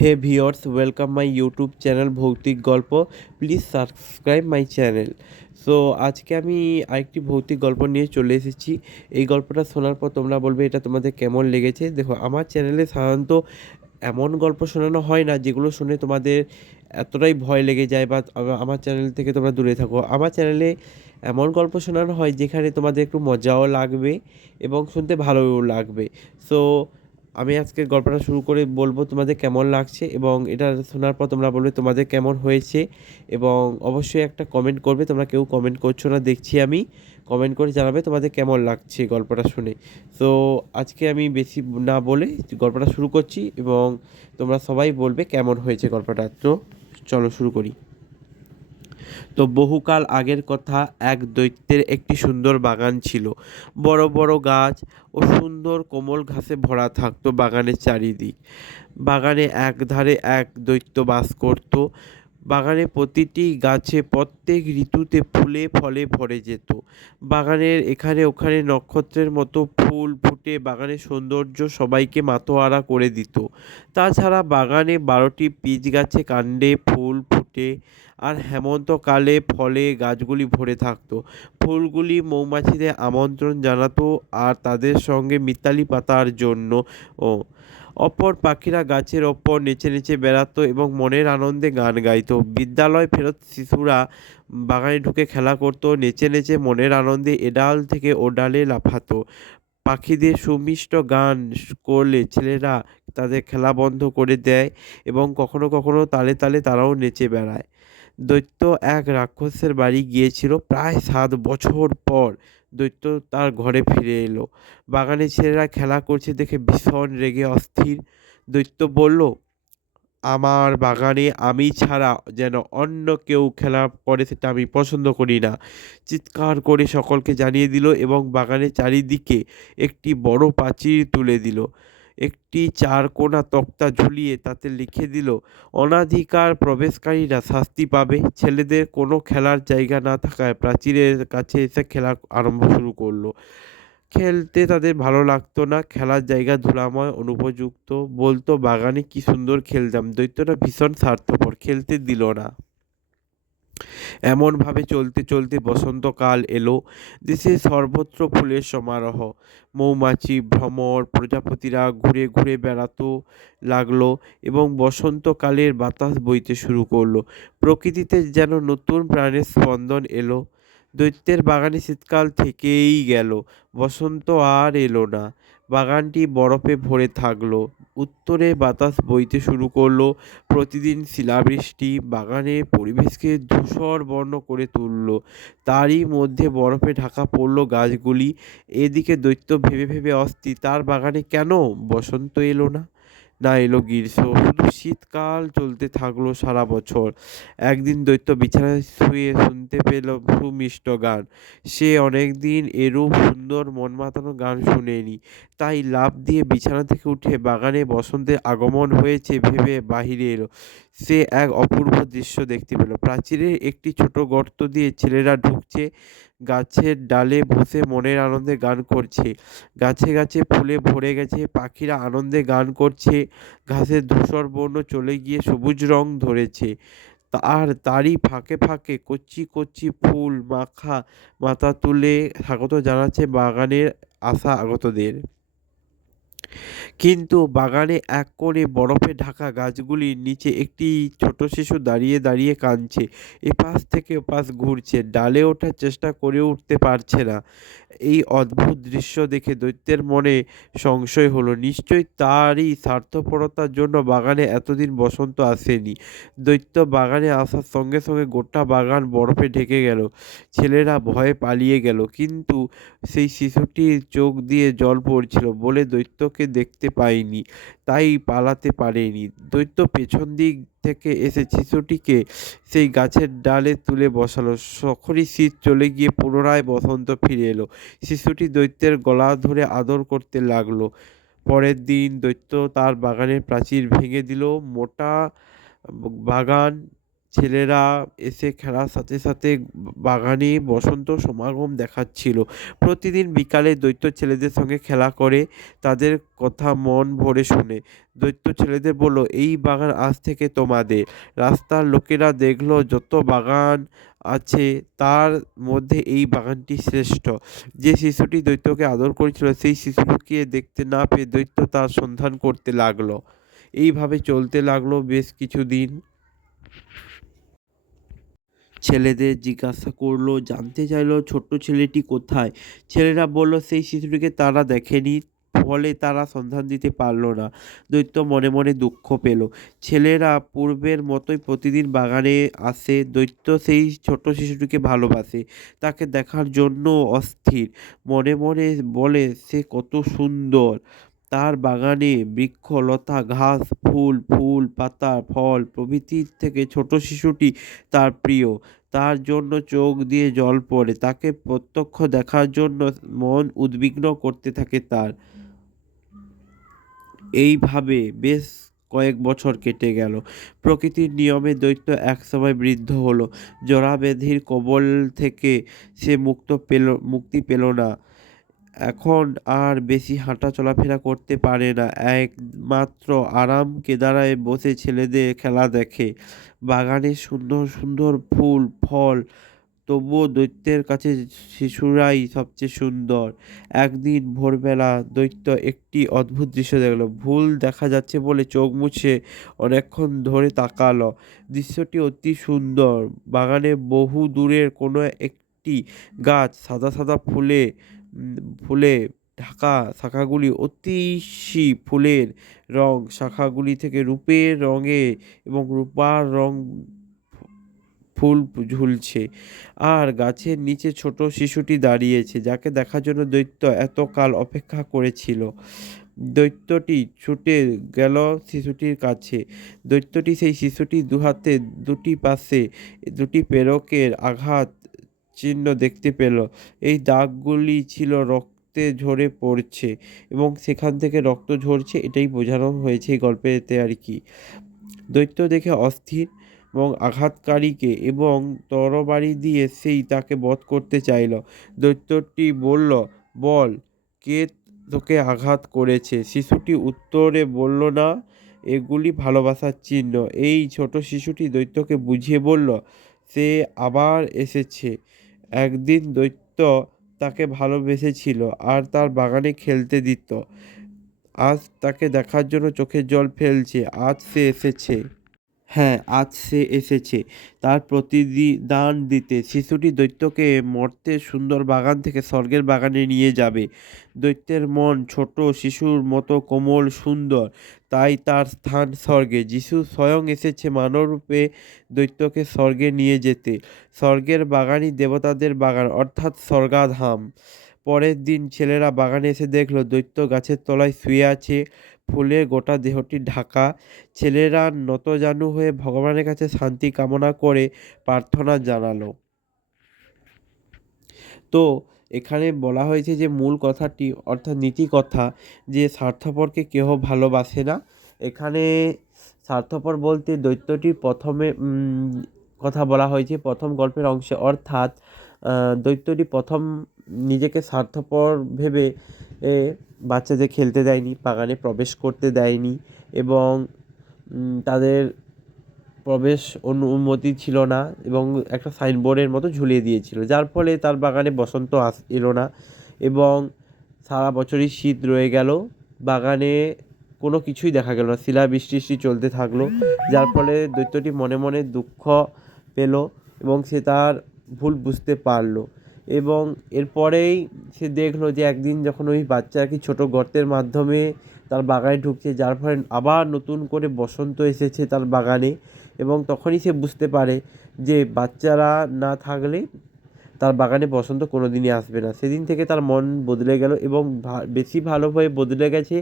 Hey viewers, welcome my YouTube channel ভৌতিক গল্প। Please subscribe my channel. So আজকে আমি আরেকটি ভৌতিক গল্প নিয়ে চলে এসেছি। এই গল্পটা শোনার পর তোমরা বলবে এটা তোমাদের কেমন লেগেছে। দেখো, আমার চ্যানেলে সাধারণত এমন গল্প শোনানো হয় না যেগুলো শুনে তোমাদের এতটাই ভয় লেগে যায় বা আমার চ্যানেল থেকে তোমরা দূরে থাকো। আমার চ্যানেলে এমন গল্প শোনানো হয় যেখানে তোমাদের একটু মজাও লাগবে এবং শুনতে ভালোও লাগবে। সো আমি আজকের গল্পটা শুরু করে বলবো তোমাদের কেমন লাগছে, এবং এটা শোনার পর তোমরা বলবে তোমাদের কেমন হয়েছে। এবং অবশ্যই একটা কমেন্ট করবে, তোমরা কেউ কমেন্ট করছো না দেখছি আমি। কমেন্ট করে জানাবে তোমাদের কেমন লাগছে গল্পটা শুনে। তো আজকে আমি বেশি না বলে গল্পটা শুরু করছি, এবং তোমরা সবাই বলবে কেমন হয়েছে গল্পটা। তো চলো শুরু করি। তো বহুকাল আগের কথা, এক দৈত্যের একটি সুন্দর বাগান ছিল। বড় বড় গাছ ও সুন্দর কোমল ঘাসে ভরা থাকতো বাগানের চারিদিক। বাগানে একধারে এক দৈত্য বাস করত। বাগানে প্রতিটি গাছে প্রত্যেক ঋতুতে ফুলে ফলে ভরে যেত। বাগানের এখানে ওখানে নক্ষত্রের মতো ফুল ফুটে বাগানের সৌন্দর্য সবাইকে মাতোয়ারা করে দিত। তাছাড়া বাগানে 12টি পিচ গাছে কাণ্ডে ফুল ফুটে, আর হেমন্তকালে ফলে গাছগুলি ভরে থাকতো। ফুলগুলি মৌমাছিদের আমন্ত্রণ জানাতো আর তাদের সঙ্গে মিতালি পাতার জন্য ও অপর পাখিরা গাছের ওপর নেচে নেচে বেড়াতো এবং মনের আনন্দে গান গাইতো। বিদ্যালয় ফেরত শিশুরা বাগানে ঢুকে খেলা করতো, নেচে নেচে মনের আনন্দে এ ডাল থেকে ও ডালে লাফাতো। পাখিদের সুমিষ্ট গান করলে ছেলেরা তাদের খেলা বন্ধ করে দেয়, এবং কখনো কখনো তালে তালে তারাও নেচে বেড়ায়। দৈত্য এক রাক্ষসের বাড়ি গিয়েছিল প্রায় 7 বছর পর। দৈত্য তার ঘরে ফিরে এলো। বাগানে ছেলেরা খেলা করছে দেখে ভীষণ রেগে অস্থির। দৈত্য বলল, আমার বাগানে আমি ছাড়া যেন অন্য কেউ খেলা করে সেটা আমি পছন্দ করি না। চিৎকার করে সকলকে জানিয়ে দিল এবং বাগানের চারিদিকে একটি বড় প্রাচীর তুলে দিল। একটি 4 কোণা তক্তা ঝুলিয়ে তাতে লিখে দিল, অনাধিকার প্রবেশকারীরা শাস্তি পাবে। ছেলেদের কোনো খেলার জায়গা না থাকায় প্রাচীরের কাছে এসে খেলা আরম্ভ শুরু করলো। খেলতে তাদের ভালো লাগতো না, খেলার জায়গা ধুলাময়, অনুপযুক্ত। বলতো, বাগানে কি সুন্দর খেলতাম। দৈত্যটা ভীষণ স্বার্থপর, খেলতে দিল না। এমনভাবে চলতে চলতে বসন্তকাল এলো। দেশে সর্বত্র ফুলের সমারোহ। মৌমাছি, ভ্রমর, প্রজাপতিরা ঘুরে ঘুরে বেড়াতে লাগলো এবং বসন্তকালের বাতাস বইতে শুরু করলো। প্রকৃতিতে যেন নতুন প্রাণের স্পন্দন এলো। দৈত্যের বাগানে শীতকাল থেকেই গেল, বসন্ত আর এলো না। বাগানটি বরফে ভরে থাকলো। উত্তরে বাতাস বইতে শুরু করলো। প্রতিদিন শিলাবৃষ্টি বাগানের পরিবেশকে ধূসর বর্ণ করে তুলল। তারই মধ্যে বরফে ঢাকা পড়ল গাছগুলি। এদিকে দৈত্য ভেবে ভেবে অস্থির, তার বাগানে কেন বসন্ত এলো না, না এলো গ্রীষ্ম, শুধু শীতকাল চলতে থাকলো সারা বছর। একদিন দৈত্য বিছানায় শুয়ে শুনতে পেল সুমিষ্ট গান। সে অনেকদিন এরূপ সুন্দর মন মাতানো গান শুনেনি। তাই লাফ দিয়ে বিছানা থেকে উঠে বাগানে বসন্তের আগমন হয়েছে ভেবে বাহিরে এলো। সে এক অপূর্ব দৃশ্য দেখতে পেল। প্রাচীরের একটি ছোট গর্ত দিয়ে ছেলেরা ঢুকছে, গাছের ডালে বসে মনের আনন্দে গান করছে। গাছে গাছে ফুলে ভরে গেছে, পাখিরা আনন্দে গান করছে। ঘাসের ধূসর বর্ণ চলে গিয়ে সবুজ রং ধরেছে। তারই ফাঁকে ফাঁকে কচি কচি ফুল মাথা তুলে স্বাগত জানাচ্ছে বাগানের আসা আগতদের। কিন্তু বাগানে এক কোণে বরফে ঢাকা গাছগুলির নিচে একটি ছোট শিশু দাঁড়িয়ে দাঁড়িয়ে কাঁদছে। এপাশ থেকে ওপাশ ঘুরছে, ডালে ওঠার চেষ্টা করে উঠতে পারছে না। এই অদ্ভুত দৃশ্য দেখে দৈত্যের মনে সংশয় হলো, নিশ্চয়ই তারই স্বার্থপরতার জন্য বাগানে এতদিন বসন্ত আসেনি। দৈত্য বাগানে আসার সঙ্গে সঙ্গে গোটা বাগান বরফে ঢেকে গেল। ছেলেরা ভয়ে পালিয়ে গেল, কিন্তু সেই শিশুটির চোখ দিয়ে জল পড়ছিল বলে দৈত্যকে দেখতে পায়নি, তাই পালাতে পারেনি। দৈত্য পেছন দিক থেকে এসে শিশুটিকে সেই গাছের ডালে তুলে বসালো। তখনই শীত চলে গিয়ে পুনরায় বসন্ত ফিরে এলো। শিশুটি দৈত্যের গলা ধরে আদর করতে লাগলো। পরের দিন দৈত্য তার বাগানের প্রাচীর ভেঙে দিল। মোটা বাগান ছেলেরা এসে খেলার সাথে সাথে বাগানে বসন্ত সমাগম দেখাচ্ছিল। প্রতিদিন বিকালে দৈত্য ছেলেদের সঙ্গে খেলা করে তাদের কথা মন ভরে শুনে। দৈত্য ছেলেদের বলল, এই বাগান আজ থেকে তোমাদের। রাস্তার লোকেরা দেখল যত বাগান আছে তার মধ্যে এই বাগানটি শ্রেষ্ঠ। যে শিশুটি দৈত্যকে আদর করেছিল সেই শিশুটিকে দেখতে না পেয়ে দৈত্য তার সন্ধান করতে লাগলো। এইভাবে চলতে লাগলো বেশ কিছুদিন। ছেলেদের জিজ্ঞাসা করলো, জানতে চাইলো ছোট্ট ছেলেটি কোথায়। ছেলেরা বলল সেই শিশুটিকে তারা দেখেনি, ফলে তারা সন্ধান দিতে পারলো না। দৈত্য মনে মনে দুঃখ পেল। ছেলেরা পূর্বের মতোই প্রতিদিন বাগানে আসে। দৈত্য সেই ছোট শিশুটিকে ভালোবাসে, তাকে দেখার জন্য অস্থির। মনে মনে বলে সে কত সুন্দর। তার বাগানে বৃক্ষ লতা ঘাস ফুল ফুল পাতা ফল প্রভৃতির থেকে ছোট শিশুটি তার প্রিয়। তার জন্য চোখ দিয়ে জল পড়ে, তাকে প্রত্যক্ষ দেখার জন্য মন উদ্বিগ্ন করতে থাকে তার। এইভাবে বেশ কয়েক বছর কেটে গেল। প্রকৃতির নিয়মে দৈত্য একসময় বৃদ্ধ হলো। জরাব্যাধির কবল থেকে সে মুক্তি পেল না। এখন আর বেশি হাঁটা চলাফেরা করতে পারে না। একমাত্র আরাম কেদারায় বসে ছেলেদের খেলা দেখে। বাগানে সুন্দর সুন্দর ফুল ফল, তবুও দৈত্যের কাছে শিশুরাই সবচেয়ে সুন্দর। একদিন ভোরবেলা দৈত্য একটি অদ্ভুত দৃশ্য দেখল। ভুল দেখা যাচ্ছে বলে চোখ মুছে অনেকক্ষণ ধরে তাকালো। দৃশ্যটি অতি সুন্দর। বাগানে বহু দূরের কোনো একটি গাছ সাদা সাদা ফুলে ঢাকা, শাখাগুলি অতিশী ফুলের রং শাখাগুলি থেকে রূপের রঙে এবং রূপার রং ফুল ঝুলছে। আর গাছের নিচে ছোট শিশুটি দাঁড়িয়েছে, যাকে দেখার জন্য দৈত্য এতকাল অপেক্ষা করেছিল। দৈত্যটি ছুটে গেল শিশুটির কাছে। দৈত্যটি সেই শিশুটির দুহাতে দুটি পাশে দুটি পেরেকের আঘাত চিহ্ন দেখতে পেল। এই দাগগুলি ছিল রক্তে ঝরে পড়ছে এবং সেখান থেকে রক্ত ঝরছে, এটাই বোঝানো হয়েছে এই গল্পেতে আর কি। দৈত্য দেখে অস্থির এবং আঘাতকারীকে এবং তরবারি দিয়ে সেই তাকে বধ করতে চাইল। দৈত্যটি বলল, বল কে তোকে আঘাত করেছে। শিশুটি উত্তরে বলল, না, এগুলি ভালোবাসার চিহ্ন। এই ছোট শিশুটি দৈত্যকে বুঝিয়ে বলল, সে আবার এসেছে। একদিন দৈত্য তাকে ভালোবেসেছিল আর তার বাগানে খেলতে দিত। আজ তাকে দেখার জন্য চোখের জল ফেলছে। আজ সে এসেছে। হ্যাঁ, আজ সে এসেছে তার প্রতিদান দিতে। শিশুটি দৈত্যকে মর্ত্যের সুন্দর বাগান থেকে স্বর্গের বাগানে নিয়ে যাবে। দৈত্যের মন ছোট শিশুর মতো কোমল সুন্দর, তাই তার স্থান স্বর্গে। যিশু স্বয়ং এসেছে মানবরূপে দৈত্যকে স্বর্গে নিয়ে যেতে। স্বর্গের বাগানই দেবতাদের বাগান, অর্থাৎ স্বর্গাধাম। পরের দিন ছেলেরা বাগানে এসে দেখল দৈত্য গাছের তলায় শুয়ে আছে, ফুলে গোটা দেহটি ঢাকা। ছেলেরা নতজানু হয়ে ভগবানের কাছে শান্তি কামনা করে প্রার্থনা জানালো। তো এখানে বলা হয়েছে যে মূল কথাটি অর্থাৎ নীতি কথা, যে স্বার্থপরকে কেহ ভালোবাসে না। এখানে স্বার্থপর বলতে দৈত্যটির প্রথমে কথা বলা হয়েছে প্রথম গল্পের অংশে, অর্থাৎ দৈত্যটি প্রথম নিজেকে স্বার্থপর ভেবে বাচ্চাদের খেলতে দেয়নি, বাগানে প্রবেশ করতে দেয়নি এবং তাদের প্রবেশ অনুমতি ছিল না এবং একটা সাইনবোর্ডের মতো ঝুলিয়ে দিয়েছিল, যার ফলে তার বাগানে বসন্ত এলো না এবং সারা বছরই শীত রয়ে গেল। বাগানে কোনো কিছুই দেখা গেল না, শিলাবৃষ্টি চলতে থাকলো, যার ফলে দৈত্যটি মনে মনে দুঃখ পেল এবং সে তার ভুল বুঝতে পারলো। এবং এরপরেই সে দেখলো যে একদিন যখন ওই বাচ্চা কি ছোটো গর্তের মাধ্যমে তার বাগানে ঢুকছে, যার ফলে আবার নতুন করে বসন্ত এসেছে তার বাগানে এবং তখনই সে বুঝতে পারে যে বাচ্চারা না থাকলে তার বাগানে বসন্ত কোনো দিনই আসবে না। সেদিন থেকে তার মন বদলে গেল এবং বেশি ভালোভাবে বদলে গেছে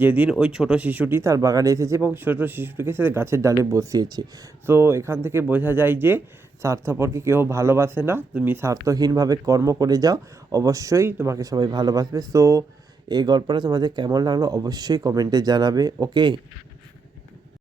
যেদিন ওই ছোট শিশুটি তার বাগানে এসেছে এবং ছোট শিশুটিকে সে গাছের ডালে বসিয়েছে। তো এখান থেকে বোঝা যায় যে স্বার্থপরকে কেউ ভালোবাসে না। তুমি স্বার্থহীনভাবে কর্ম করে যাও, অবশ্যই তোমাকে সবাই ভালোবাসবে। সো এই গল্পটা তোমাদের কেমন লাগলো অবশ্যই কমেন্টে জানাবে। ওকে।